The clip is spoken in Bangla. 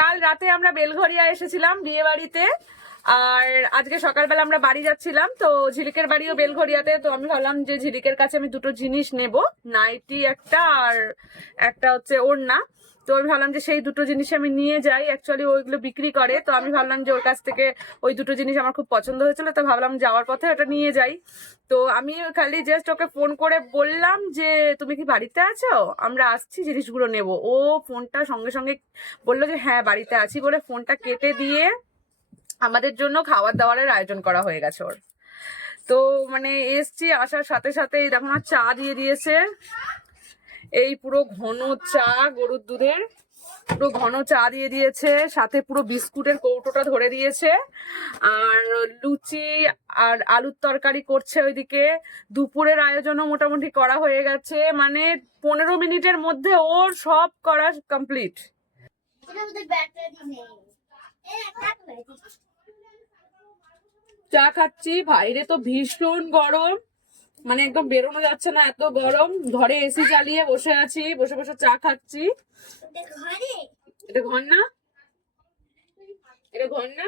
কাল রাতে আমরা বেলঘরিয়া এসেছিলাম বিয়ে বাড়িতে, আর আজকে সকালবেলা আমরা বাড়ি যাচ্ছিলাম। তো ঝিলিকের বাড়িও বেলঘরিয়াতে, তো আমি ভাবলাম যে ঝিলিকের কাছে আমি দুটো জিনিস নেব, নাইটি একটা আর একটা হচ্ছে ওড়না। তো আমি ভাবলাম যে সেই দুটো জিনিস আমি নিয়ে যাই, অ্যাকচুয়ালি ওইগুলো বিক্রি করে। তো আমি ভাবলাম যে ওর কাছ থেকে ওই দুটো জিনিস আমার খুব পছন্দ হয়েছিল, তো ভাবলাম যাওয়ার পথে ওটা নিয়ে যাই। তো আমি খালি জাস্ট ওকে ফোন করে বললাম যে তুমি কি বাড়িতে আছো, আমরা আসছি, জিনিসগুলো নেব। ও ফোনটা সঙ্গে সঙ্গে বললো যে হ্যাঁ বাড়িতে আছি বলে ফোনটা কেটে দিয়ে আমাদের জন্য খাবার দাবারের আয়োজন করা হয়ে গেছে ওর। তো মানে এসছি, আসার সাথে সাথে এই দেখো না চা দিয়ে দিয়েছে, এই পুরো ঘন চা, গরুর দুধের পুরো ঘন চা দিয়ে দিয়েছে, সাথে পুরো বিস্কুটের কৌটোটা ধরে দিয়েছে, আর লুচি আর আলুর তরকারি করছে ওইদিকে। দুপুরের আয়োজনও মোটামুটি করা হয়ে গেছে, মানে 15 মিনিটের মধ্যে ওর সব করা কমপ্লিট। চা খাচ্ছি, বাইরে তো ভীষণ গরম, মানে একদম বেরোনো যাচ্ছে না, এত গরম। ঘরে এসি চালিয়ে বসে আছি, বসে বসে চা খাচ্ছি। এটা ঘর না, এটা ঘর না,